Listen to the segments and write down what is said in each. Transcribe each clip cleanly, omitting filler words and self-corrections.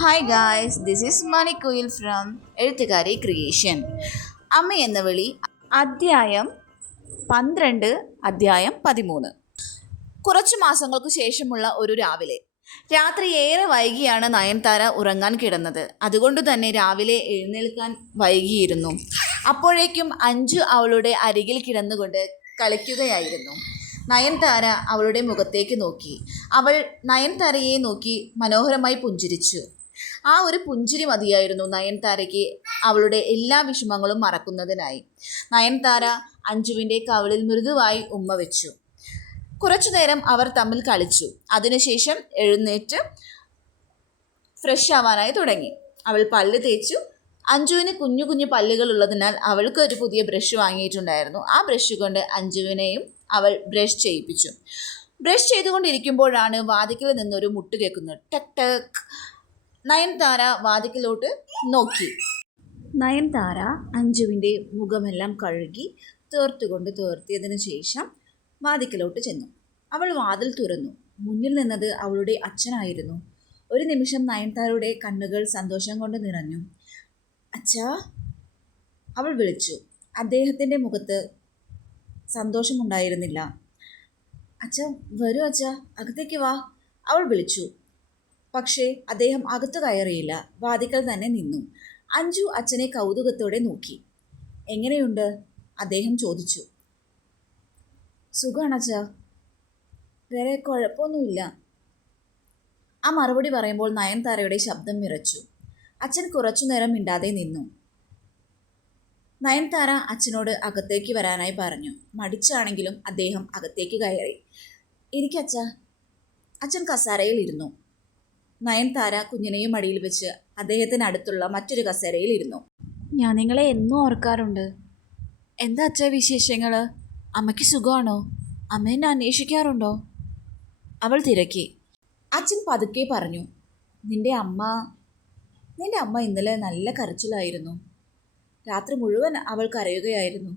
Hi guys, this is Manikkuyil from Ezhuthukari creation. അമ്മ എന്ന വിളി, അധ്യായം 12, അധ്യായം 13. കുറച്ചു മാസങ്ങൾക്ക് ശേഷമുള്ള ഒരു രാവിലെ. രാത്രി ഏറെ വൈകിയാണ് നയൻതാര ഉറങ്ങാൻ കിടന്നത്. അതുകൊണ്ട് തന്നെ രാവിലെ എഴുന്നേൽക്കാൻ വൈകിയിരുന്നു. അപ്പോഴേക്കും അഞ്ജു അവളുടെ അരികിൽ കിടന്നുകൊണ്ട് കളിക്കുകയായിരുന്നു. നയൻതാര അവളുടെ മുഖത്തേക്ക് നോക്കി. അവൾ നയൻതാരയെ നോക്കി മനോഹരമായി പുഞ്ചിരിച്ചു. ആ ഒരു പുഞ്ചിരി മതിയായിരുന്നു നയൻതാരയ്ക്ക് അവളുടെ എല്ലാ വിഷമങ്ങളും മറക്കുന്നതിനായി. നയൻതാര അഞ്ജുവിൻ്റെ കവിളിൽ മൃദുവായി ഉമ്മ വെച്ചു. കുറച്ചു നേരം അവർ തമ്മിൽ കളിച്ചു. അതിനുശേഷം എഴുന്നേറ്റ് ഫ്രഷ് ആവാനായി തുടങ്ങി. അവൾ പല്ല് തേച്ചു. അഞ്ജുവിന് കുഞ്ഞു കുഞ്ഞു പല്ലുകൾ ഉള്ളതിനാൽ അവൾക്ക് ഒരു പുതിയ ബ്രഷ് വാങ്ങിയിട്ടുണ്ടായിരുന്നു. ആ ബ്രഷ് കൊണ്ട് അഞ്ജുവിനെയും അവൾ ബ്രഷ് ചെയ്യിപ്പിച്ചു. ബ്രഷ് ചെയ്തുകൊണ്ടിരിക്കുമ്പോഴാണ് വാതിക്കൽ നിന്നൊരു മുട്ട് കേൾക്കുന്നത്. ടക് ടക്. നയൻതാര വാതിക്കലോട്ട് നോക്കി. നയൻതാര അഞ്ജുവിൻ്റെ മുഖമെല്ലാം കഴുകി തോർത്തിയതിനു ശേഷം വാതിക്കലോട്ട് ചെന്നു. അവൾ വാതിൽ തുറന്നു. മുന്നിൽ നിന്നത് അവളുടെ അച്ഛനായിരുന്നു. ഒരു നിമിഷം നയൻതാരയുടെ കണ്ണുകൾ സന്തോഷം കൊണ്ട് നിറഞ്ഞു. അച്ഛാ, അവൾ വിളിച്ചു. അദ്ദേഹത്തിൻ്റെ മുഖത്ത് സന്തോഷമുണ്ടായിരുന്നില്ല. അച്ഛ, വരൂ അച്ഛ, അകത്തേക്ക് വാ, അവൾ വിളിച്ചു. പക്ഷേ അദ്ദേഹം അകത്തു കയറിയില്ല. വാതിക്കൽ തന്നെ നിന്നു. അഞ്ജു അച്ഛനെ കൗതുകത്തോടെ നോക്കി. എങ്ങനെയുണ്ട്? അദ്ദേഹം ചോദിച്ചു. സുഖാണച്ഛ, വേറെ കുഴപ്പമൊന്നുമില്ല. ആ മറുപടി പറയുമ്പോൾ നയൻതാരയുടെ ശബ്ദം വിറച്ചു. അച്ഛൻ കുറച്ചു നേരം മിണ്ടാതെ നിന്നു. നയൻതാര അച്ഛനോട് അകത്തേക്ക് വരാനായി പറഞ്ഞു. മടിച്ചാണെങ്കിലും അദ്ദേഹം അകത്തേക്ക് കയറി. ഇരിക്കച്ഛ. അച്ഛൻ കസേരയിൽ ഇരുന്നു. നയൻതാര കുഞ്ഞിനെയും മടിയിൽ വെച്ച് അദ്ദേഹത്തിന് അടുത്തുള്ള മറ്റൊരു കസേരയിൽ ഇരുന്നു. ഞാൻ നിങ്ങളെ എന്നും ഓർക്കാറുണ്ട്. എന്താ അച്ഛ വിശേഷങ്ങൾ? അമ്മയ്ക്ക് സുഖമാണോ? അമ്മ എന്നെ അന്വേഷിക്കാറുണ്ടോ? അവൾ തിരക്കി. അച്ഛൻ പതുക്കെ പറഞ്ഞു. നിന്റെ അമ്മ ഇന്നലെ നല്ല കരച്ചിലായിരുന്നു. രാത്രി മുഴുവൻ അവൾ കരയുകയായിരുന്നു.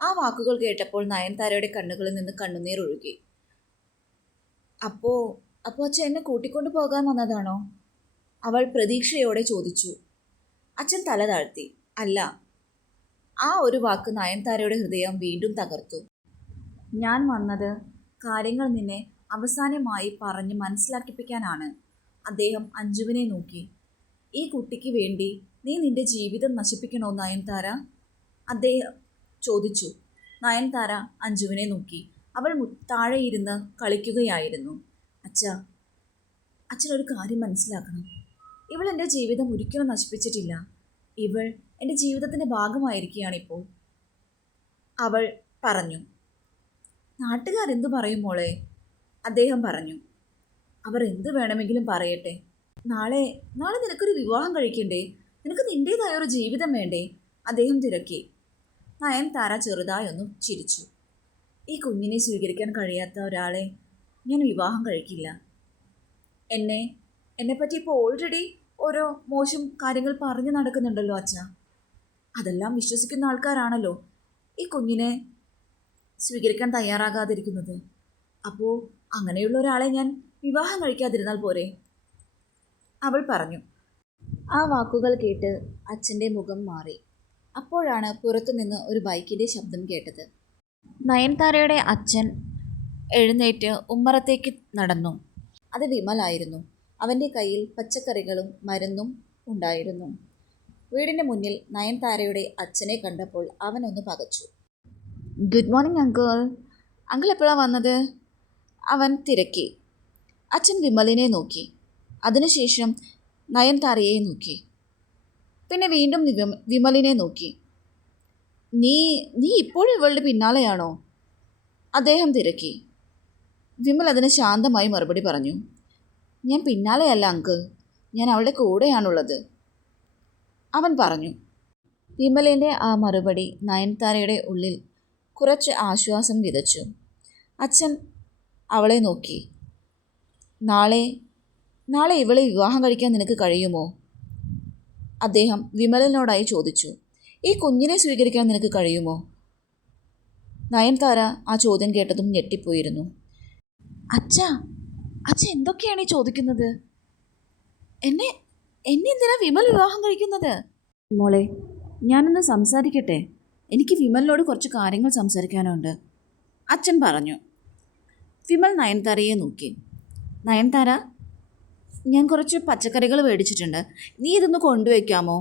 ആ വാക്കുകൾ കേട്ടപ്പോൾ നയൻതാരയുടെ കണ്ണുകളിൽ നിന്ന് കണ്ണുനീർ ഒഴുകി. അപ്പോൾ അച്ഛൻ എന്നെ കൂട്ടിക്കൊണ്ടു പോകാൻ വന്നതാണോ? അവൾ പ്രതീക്ഷയോടെ ചോദിച്ചു. അച്ഛൻ തല താഴ്ത്തി. അല്ല. ആ ഒരു വാക്ക് നയൻതാരയുടെ ഹൃദയം വീണ്ടും തകർത്തു. ഞാൻ വന്നത് കാര്യങ്ങൾ നിന്നെ അവസാനമായി പറഞ്ഞ് മനസ്സിലാക്കിപ്പിക്കാനാണ്. അദ്ദേഹം അഞ്ജുവിനെ നോക്കി. ഈ കുട്ടിക്ക് വേണ്ടി നീ നിന്റെ ജീവിതം നശിപ്പിക്കണോ നയൻതാര? അദ്ദേഹം ചോദിച്ചു. നയൻതാര അഞ്ജുവിനെ നോക്കി. അവൾ താഴെ ഇരുന്ന് കളിക്കുകയായിരുന്നു. അച്ഛനൊരു കാര്യം മനസ്സിലാക്കണം. ഇവൾ എൻ്റെ ജീവിതം ഒരിക്കലും നശിപ്പിച്ചിട്ടില്ല. ഇവൾ എൻ്റെ ജീവിതത്തിൻ്റെ ഭാഗമായിരിക്കുകയാണിപ്പോൾ, അവൾ പറഞ്ഞു. നാട്ടുകാരെന്തു പറയും മോളെ? അദ്ദേഹം പറഞ്ഞു. അവർ എന്ത് വേണമെങ്കിലും പറയട്ടെ. നാളെ നിനക്കൊരു വിവാഹം കഴിക്കണ്ടേ? നിനക്ക് നിൻ്റേതായ ഒരു ജീവിതം വേണ്ടേ? അദ്ദേഹം തിരക്കി. നയൻതാര ചെറുതായൊന്നും ചിരിച്ചു. ഈ കുഞ്ഞിനെ സ്വീകരിക്കാൻ കഴിയാത്ത ഒരാളെ ഞാൻ വിവാഹം കഴിക്കില്ല. എന്നെപ്പറ്റി ഇപ്പോൾ ഓൾറെഡി ഓരോ മോശം കാര്യങ്ങൾ പറഞ്ഞു നടക്കുന്നുണ്ടല്ലോ അച്ഛ. അതെല്ലാം വിശ്വസിക്കുന്ന ആൾക്കാരാണല്ലോ ഈ കുഞ്ഞിനെ സ്വീകരിക്കാൻ തയ്യാറാകാതിരിക്കുന്നത്. അപ്പോൾ അങ്ങനെയുള്ള ഒരാളെ ഞാൻ വിവാഹം കഴിക്കാതിരുന്നാൽ പോരെ? അവൾ പറഞ്ഞു. ആ വാക്കുകൾ കേട്ട് അച്ഛൻ്റെ മുഖം മാറി. അപ്പോഴാണ് പുറത്തുനിന്ന് ഒരു ബൈക്കിൻ്റെ ശബ്ദം കേട്ടത്. നയൻതാരയുടെ അച്ഛൻ എഴുന്നേറ്റ് ഉമ്മറത്തേക്ക് നടന്നു. അത് വിമലായിരുന്നു. അവൻ്റെ കയ്യിൽ പച്ചക്കറികളും മരുന്നും ഉണ്ടായിരുന്നു. വീടിൻ്റെ മുന്നിൽ നയൻതാരയുടെ അച്ഛനെ കണ്ടപ്പോൾ അവനൊന്ന് പകച്ചു. Good morning uncle. അങ്കിൾ എപ്പോഴാണ് വന്നത്? അവൻ തിരക്കി. അച്ഛൻ വിമലിനെ നോക്കി. അതിനുശേഷം നയൻതാരയെ നോക്കി. പിന്നെ വീണ്ടും വിമലിനെ നോക്കി. നീ ഇപ്പോഴും ഇവളുടെ പിന്നാലെയാണോ? അദ്ദേഹം തിരക്കി. വിമൽ അതിന് ശാന്തമായി മറുപടി പറഞ്ഞു. ഞാൻ പിന്നാലെയല്ല അങ്കിൾ, ഞാൻ അവളുടെ കൂടെയാണുള്ളത്, അവൻ പറഞ്ഞു. വിമലിൻ്റെ ആ മറുപടി നയൻതാരയുടെ ഉള്ളിൽ കുറച്ച് ആശ്വാസം വിതച്ചു. അച്ഛൻ അവളെ നോക്കി. നാളെ ഇവളെ വിവാഹം കഴിക്കാൻ നിനക്ക് കഴിയുമോ? അദ്ദേഹം വിമലിനോടായി ചോദിച്ചു. ഈ കുഞ്ഞിനെ സ്വീകരിക്കാൻ നിനക്ക് കഴിയുമോ? നയൻതാര ആ ചോദ്യം കേട്ടതും ഞെട്ടിപ്പോയിരുന്നു. അച്ഛ എന്തൊക്കെയാണ് ഈ ചോദിക്കുന്നത്? എന്നെ എന്നെ എന്തിനാ വിമൽ വിവാഹം കഴിക്കുന്നത്? മോളെ, ഞാനൊന്ന് സംസാരിക്കട്ടെ. എനിക്ക് വിമലിനോട് കുറച്ച് കാര്യങ്ങൾ സംസാരിക്കാനുണ്ട്, അച്ഛൻ പറഞ്ഞു. വിമൽ നയൻതാരയെ നോക്കി. നയൻതാര, ഞാൻ കുറച്ച് പച്ചക്കറികൾ മേടിച്ചിട്ടുണ്ട്, നീ ഇതൊന്ന് കൊണ്ടുവയ്ക്കാമോ?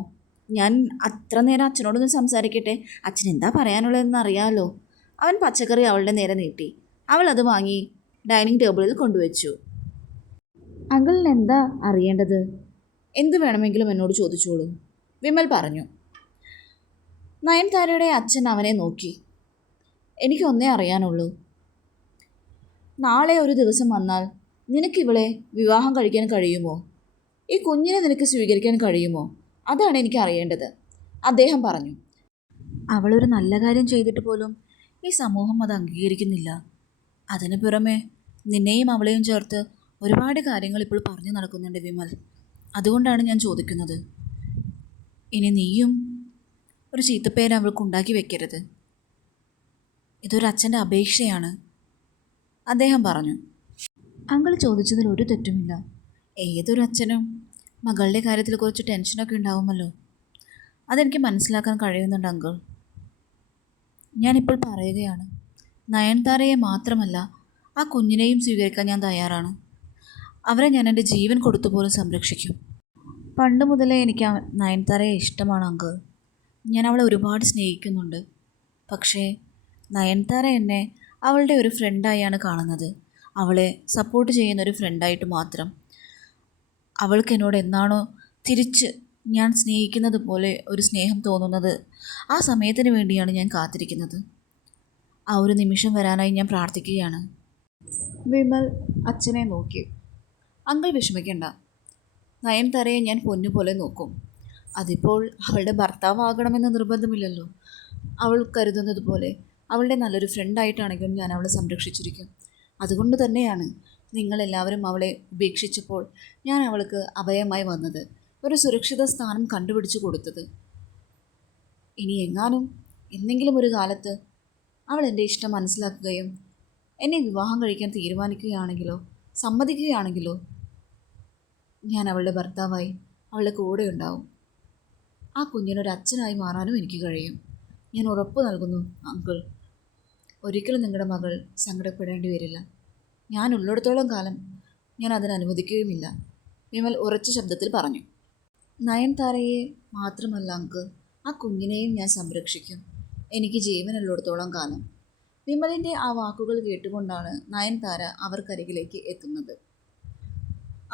ഞാൻ അത്ര നേരം അച്ഛനോടൊന്ന് സംസാരിക്കട്ടെ, അച്ഛൻ എന്താ പറയാനുള്ളതെന്ന് അറിയാമല്ലോ. അവൻ പച്ചക്കറി അവളുടെ നേരെ നീട്ടി. അവൾ അത് വാങ്ങി ഡൈനിങ് ടേബിളിൽ കൊണ്ടുവച്ചു. അങ്കിളിന് എന്താ അറിയേണ്ടത്? എന്ത് വേണമെങ്കിലും എന്നോട് ചോദിച്ചോളൂ, വിമൽ പറഞ്ഞു. നയൻതാരയുടെ അച്ഛൻ അവനെ നോക്കി. എനിക്കൊന്നേ അറിയാനുള്ളൂ. നാളെ ഒരു ദിവസം വന്നാൽ നിനക്കിവളെ വിവാഹം കഴിക്കാൻ കഴിയുമോ? ഈ കുഞ്ഞിനെ നിനക്ക് സ്വീകരിക്കാൻ കഴിയുമോ? അതാണ് എനിക്ക് അറിയേണ്ടത്, അദ്ദേഹം പറഞ്ഞു. അവളൊരു നല്ല കാര്യം ചെയ്തിട്ട് പോലും ഈ സമൂഹം അത് അംഗീകരിക്കുന്നില്ല. അതിനു പുറമെ നിന്നെയും അവളെയും ചേർത്ത് ഒരുപാട് കാര്യങ്ങൾ ഇപ്പോൾ പറഞ്ഞു നടക്കുന്നുണ്ട് വിമൽ. അതുകൊണ്ടാണ് ഞാൻ ചോദിക്കുന്നത്. ഇനി നീയും ഒരു ചീത്തപ്പേര് അവൾക്ക് ഉണ്ടാക്കി വെക്കരുത്. ഇതൊരു അച്ഛൻ്റെ അപേക്ഷയാണ്, അദ്ദേഹം പറഞ്ഞു. അങ്കിൾ ചോദിച്ചതിൽ ഒരു തെറ്റുമില്ല. ഏതൊരു അച്ഛനും മകളുടെ കാര്യത്തിൽ കുറച്ച് ടെൻഷനൊക്കെ ഉണ്ടാവുമല്ലോ. അതെനിക്ക് മനസ്സിലാക്കാൻ കഴിയുന്നുണ്ട് അങ്കിൾ. ഞാനിപ്പോൾ പറയുകയാണ്, നയൻതാരയെ മാത്രമല്ല ആ കുഞ്ഞിനെയും സ്വീകരിക്കാൻ ഞാൻ തയ്യാറാണ്. അവരെ ഞാൻ എൻ്റെ ജീവൻ കൊടുത്തുപോലും സംരക്ഷിക്കും. പണ്ട് മുതലേ എനിക്ക് നയൻതാരയെ ഇഷ്ടമാണ് അങ്കിൾ. ഞാൻ അവളെ ഒരുപാട് സ്നേഹിക്കുന്നുണ്ട്. പക്ഷേ നയൻതാര എന്നെ അവളുടെ ഒരു ഫ്രണ്ടായാണ് കാണുന്നത്, അവളെ സപ്പോർട്ട് ചെയ്യുന്ന ഒരു ഫ്രണ്ടായിട്ട് മാത്രം. അവൾക്ക് എന്നോട് എന്നാണോ തിരിച്ച് ഞാൻ സ്നേഹിക്കുന്നത് പോലെ ഒരു സ്നേഹം തോന്നുന്നത്, ആ സമയത്തിന് വേണ്ടിയാണ് ഞാൻ കാത്തിരിക്കുന്നത്. ആ ഒരു നിമിഷം വരാനായി ഞാൻ പ്രാർത്ഥിക്കുകയാണ്. വിമൽ അച്ഛനെ നോക്കി. അങ്കിൾ വിഷമിക്കണ്ട, നയൻതാരയെ ഞാൻ പൊന്നുപോലെ നോക്കും. അതിപ്പോൾ അവളുടെ ഭർത്താവാകണമെന്ന് നിർബന്ധമില്ലല്ലോ. അവൾ കരുതുന്നത് പോലെ അവളുടെ നല്ലൊരു ഫ്രണ്ടായിട്ടാണെങ്കിലും ഞാൻ അവളെ സംരക്ഷിച്ചിരിക്കും. അതുകൊണ്ട് തന്നെയാണ് നിങ്ങളെല്ലാവരും അവളെ ഉപേക്ഷിച്ചപ്പോൾ ഞാൻ അവൾക്ക് അഭയമായി വന്നത്, ഒരു സുരക്ഷിത സ്ഥാനം കണ്ടുപിടിച്ചു കൊടുത്തത്. ഇനി എങ്ങാനും എന്തെങ്കിലും ഒരു കാലത്ത് അവൾ എൻ്റെ ഇഷ്ടം മനസ്സിലാക്കുകയും എന്നെ വിവാഹം കഴിക്കാൻ തീരുമാനിക്കുകയാണെങ്കിലോ സമ്മതിക്കുകയാണെങ്കിലോ ഞാൻ അവളുടെ ഭർത്താവായി അവളുടെ കൂടെ ഉണ്ടാവും. ആ കുഞ്ഞിനൊരു അച്ഛനായി മാറാനും എനിക്ക് കഴിയും. ഞാൻ ഉറപ്പ് നൽകുന്നു അങ്കിൾ. ഒരിക്കലും നിങ്ങളുടെ മകൾ സങ്കടപ്പെടേണ്ടി വരില്ല. ഞാൻ ഉള്ളിടത്തോളം കാലം ഞാൻ അതിന് അനുവദിക്കുകയുമില്ല, വിമൽ ഉറച്ച ശബ്ദത്തിൽ പറഞ്ഞു. നയൻതാരയെ മാത്രമല്ല അങ്കിൾ, ആ കുഞ്ഞിനെയും ഞാൻ സംരക്ഷിക്കും, എനിക്ക് ജീവനുള്ളിടത്തോളം കാലം. വിമലിൻ്റെ ആ വാക്കുകൾ കേട്ടുകൊണ്ടാണ് നയൻതാര അവർക്കരികിലേക്ക് എത്തുന്നത്.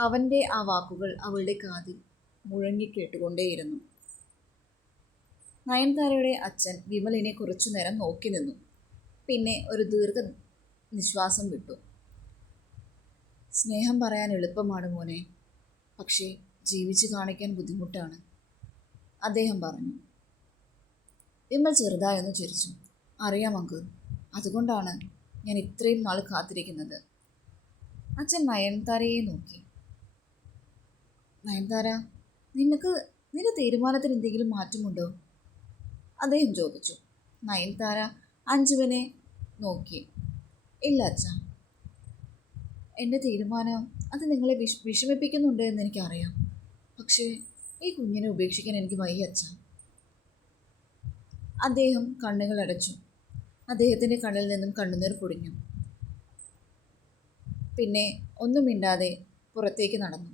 അവൻ്റെ ആ വാക്കുകൾ അവളുടെ കാതിൽ മുഴങ്ങിക്കേട്ടുകൊണ്ടേയിരുന്നു. നയൻതാരയുടെ അച്ഛൻ വിമലിനെ കുറച്ചു നേരം നോക്കി നിന്നു. പിന്നെ ഒരു ദീർഘ നിശ്വാസം വിട്ടു. സ്നേഹം പറയാൻ എളുപ്പമാണ് മോനെ, പക്ഷേ ജീവിച്ചു കാണിക്കാൻ ബുദ്ധിമുട്ടാണ്, അദ്ദേഹം പറഞ്ഞു. വിമൽ ചെറുതായൊന്ന് ചിരിച്ചു. അറിയാം അങ്കിൾ, അതുകൊണ്ടാണ് ഞാൻ ഇത്രയും നാൾ കാത്തിരിക്കുന്നത്. അച്ഛൻ നയൻതാരയെ നോക്കി. നയൻതാര, നിന്റെ തീരുമാനത്തിന് എന്തെങ്കിലും മാറ്റമുണ്ടോ? അദ്ദേഹം ചോദിച്ചു. നയൻതാര അഞ്ജുവിനെ നോക്കി. ഇല്ല അച്ഛാ, എൻ്റെ തീരുമാനം അത് നിങ്ങളെ വിഷമിപ്പിക്കുന്നുണ്ട് എന്ന് എനിക്കറിയാം. പക്ഷേ ഈ കുഞ്ഞിനെ ഉപേക്ഷിക്കാൻ എനിക്ക് വയ്യ അച്ഛാ. അദ്ദേഹം കണ്ണുകൾ അടച്ചു. അദ്ദേഹത്തിൻ്റെ കണ്ണിൽ നിന്നും കണ്ണുനീർ പൊടിഞ്ഞു. പിന്നെ ഒന്നും മിണ്ടാതെ പുറത്തേക്ക് നടന്നു.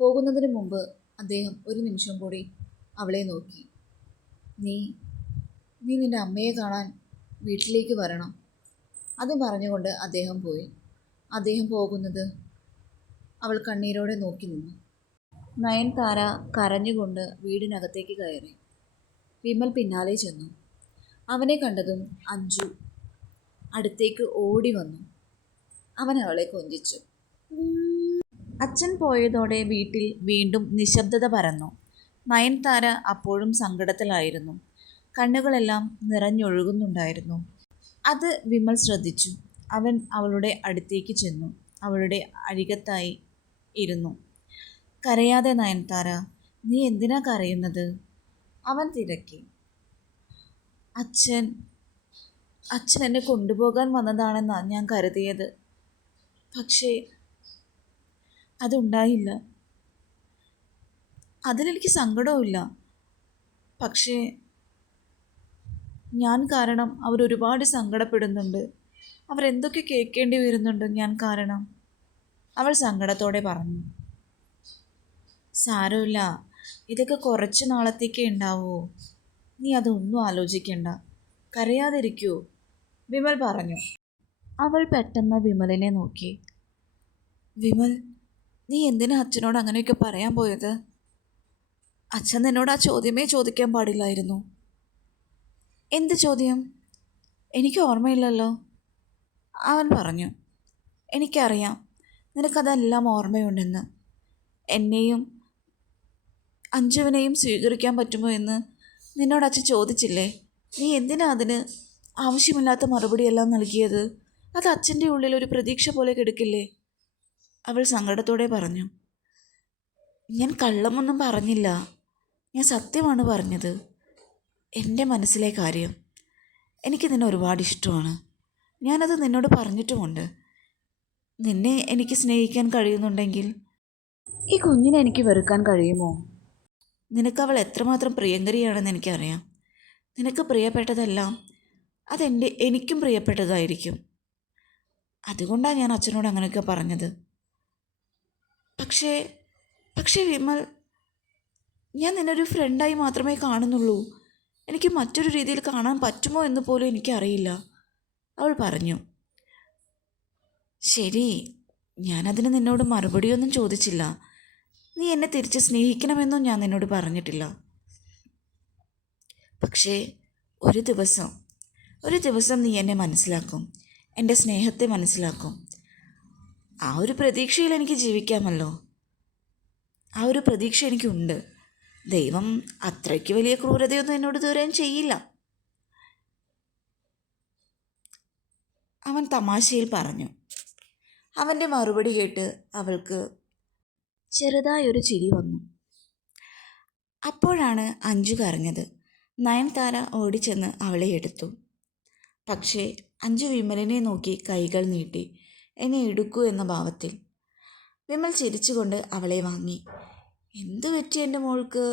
പോകുന്നതിന് മുമ്പ് അദ്ദേഹം ഒരു നിമിഷം കൂടി അവളെ നോക്കി. നീ നിൻ്റെ അമ്മയെ കാണാൻ വീട്ടിലേക്ക് വരണം, അതും പറഞ്ഞുകൊണ്ട് അദ്ദേഹം പോയി. അദ്ദേഹം പോകുന്നത് അവൾ കണ്ണീരോടെ നോക്കി നിന്നു. നയൻതാര കരഞ്ഞുകൊണ്ട് വീടിനകത്തേക്ക് കയറി. വിമൽ പിന്നാലെ ചെന്നു. അവനെ കണ്ടതും അഞ്ജു അടുത്തേക്ക് ഓടി വന്നു. അവൻ അവളെ കൊഞ്ചിച്ചു. അച്ഛൻ പോയതോടെ വീട്ടിൽ വീണ്ടും നിശബ്ദത പരന്നു. നയൻതാര അപ്പോഴും സങ്കടത്തിലായിരുന്നു. കണ്ണുകളെല്ലാം നിറഞ്ഞൊഴുകുന്നുണ്ടായിരുന്നു. അത് വിമൽ ശ്രദ്ധിച്ചു. അവൻ അവളുടെ അടുത്തേക്ക് ചെന്നു അവളുടെ അരികത്തായി ഇരുന്നു. കരയാതെ നയൻതാര, നീ എന്തിനാ കരയുന്നത്? അവൻ തിരക്കി. അച്ഛൻ എന്നെ കൊണ്ടുപോകാൻ വന്നതാണെന്നാണ് ഞാൻ കരുതിയത്. പക്ഷേ അതുണ്ടായില്ല. അതിലെനിക്ക് സങ്കടവുമില്ല. പക്ഷേ ഞാൻ കാരണം അവരൊരുപാട് സങ്കടപ്പെടുന്നുണ്ട്. അവരെന്തൊക്കെ കേൾക്കേണ്ടി വരുന്നുണ്ട് ഞാൻ കാരണം, അവൾ സങ്കടത്തോടെ പറഞ്ഞു. സാരമില്ല, ഇതൊക്കെ കുറച്ച് നാളത്തേക്കേ ഉണ്ടാവൂ. നീ അതൊന്നും ആലോചിക്കണ്ട, കരയാതിരിക്കൂ, വിമൽ പറഞ്ഞു. അവൾ പെട്ടെന്ന് വിമലിനെ നോക്കി. വിമൽ, നീ എന്തിനാ അച്ഛനോട് അങ്ങനെയൊക്കെ പറയാൻ പോയത്? അച്ഛൻ നിന്നോട് ആ ചോദ്യമേ ചോദിക്കാൻ പാടില്ലായിരുന്നു. എന്ത് ചോദ്യം? എനിക്ക് ഓർമ്മയില്ലല്ലോ, അവൻ പറഞ്ഞു. എനിക്കറിയാം നിനക്കതെല്ലാം ഓർമ്മയുണ്ടെന്ന്. എന്നെയും അഞ്ജുവിനെയും സ്വീകരിക്കാൻ പറ്റുമോ എന്ന് നിന്നോട് അച്ഛൻ ചോദിച്ചില്ലേ? നീ എന്തിനാ അതിന് ആവശ്യമില്ലാത്ത മറുപടിയെല്ലാം നൽകിയത്? അത് അച്ഛൻ്റെ ഉള്ളിൽ ഒരു പ്രതീക്ഷ പോലെ കിടക്കില്ലേ? അവൾ സങ്കടത്തോടെ പറഞ്ഞു. ഞാൻ കള്ളമൊന്നും പറഞ്ഞില്ല, ഞാൻ സത്യമാണ് പറഞ്ഞത്. എൻ്റെ മനസ്സിലെ കാര്യം. എനിക്ക് നിന്നെ ഒരുപാട് ഇഷ്ടമാണ്. ഞാനത് നിന്നോട് പറഞ്ഞിട്ടുമുണ്ട്. നിന്നെ എനിക്ക് സ്നേഹിക്കാൻ കഴിയുന്നുണ്ടെങ്കിൽ ഈ കുഞ്ഞിനെ എനിക്ക് വെറുക്കാൻ കഴിയുമോ? നിനക്കവൾ എത്രമാത്രം പ്രിയങ്കരിയാണെന്ന് എനിക്കറിയാം. നിനക്ക് പ്രിയപ്പെട്ടതെല്ലാം എനിക്കും പ്രിയപ്പെട്ടതായിരിക്കും. അതുകൊണ്ടാണ് ഞാൻ അച്ഛനോട് അങ്ങനെയൊക്കെ പറഞ്ഞത്. പക്ഷേ വിമൽ, ഞാൻ നിന്നൊരു ഫ്രണ്ടായി മാത്രമേ കാണുന്നുള്ളൂ. എനിക്ക് മറ്റൊരു രീതിയിൽ കാണാൻ പറ്റുമോ എന്ന് പോലും എനിക്കറിയില്ല, അവൾ പറഞ്ഞു. ശരി, ഞാനതിന് നിന്നോട് മറുപടിയൊന്നും ചോദിച്ചില്ല. നീ എന്നെ തിരിച്ച് സ്നേഹിക്കണമെന്നും ഞാൻ നിന്നോട് പറഞ്ഞിട്ടില്ല. പക്ഷേ ഒരു ദിവസം നീ എന്നെ മനസ്സിലാക്കും, എൻ്റെ സ്നേഹത്തെ മനസ്സിലാക്കും. ആ ഒരു പ്രതീക്ഷയിൽ എനിക്ക് ജീവിക്കാമല്ലോ. ആ ഒരു പ്രതീക്ഷ എനിക്കുണ്ട്. ദൈവം അത്രയ്ക്ക് വലിയ ക്രൂരതയൊന്നും എന്നോട് ഇതുവരെയും ചെയ്യില്ല, അവൻ തമാശയിൽ പറഞ്ഞു. അവൻ്റെ മറുപടി കേട്ട് അവൾക്ക് ചെറുതായൊരു ചിരി വന്നു. അപ്പോഴാണ് അഞ്ജു കരഞ്ഞത്. നയൻതാര ഓടിച്ചെന്ന് അവളെ എടുത്തു. പക്ഷേ അഞ്ജു വിമലിനെ നോക്കി കൈകൾ നീട്ടി, എന്നെ എടുക്കൂ എന്ന ഭാവത്തിൽ. വിമൽ ചിരിച്ചുകൊണ്ട് അവളെ വാങ്ങി. എന്തു പറ്റി എൻ്റെ മോൾക്ക്?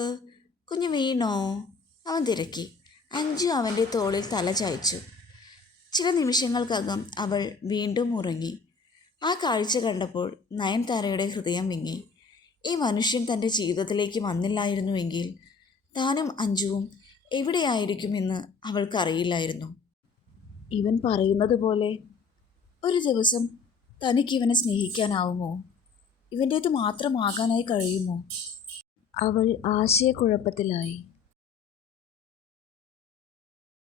കുഞ്ഞ് വീണോ? അവൻ തിരക്കി. അഞ്ജു അവൻ്റെ തോളിൽ തല ചായ്ച്ചു. ചില നിമിഷങ്ങൾക്കകം അവൾ വീണ്ടും ഉറങ്ങി. ആ കാഴ്ച കണ്ടപ്പോൾ നയൻതാരയുടെ ഹൃദയം വിങ്ങി. ഈ മനുഷ്യൻ തൻ്റെ ജീവിതത്തിലേക്ക് വന്നില്ലായിരുന്നുവെങ്കിൽ താനും അഞ്ജുവും എവിടെയായിരിക്കുമെന്ന് അവൾക്കറിയില്ലായിരുന്നു. ഇവൻ പറയുന്നത് പോലെ ഒരു ദിവസം തനിക്കിവനെ സ്നേഹിക്കാനാവുമോ? ഇവൻ്റേത് മാത്രമാകാനായി കഴിയുമോ? അവൾ ആശയക്കുഴപ്പത്തിലായി.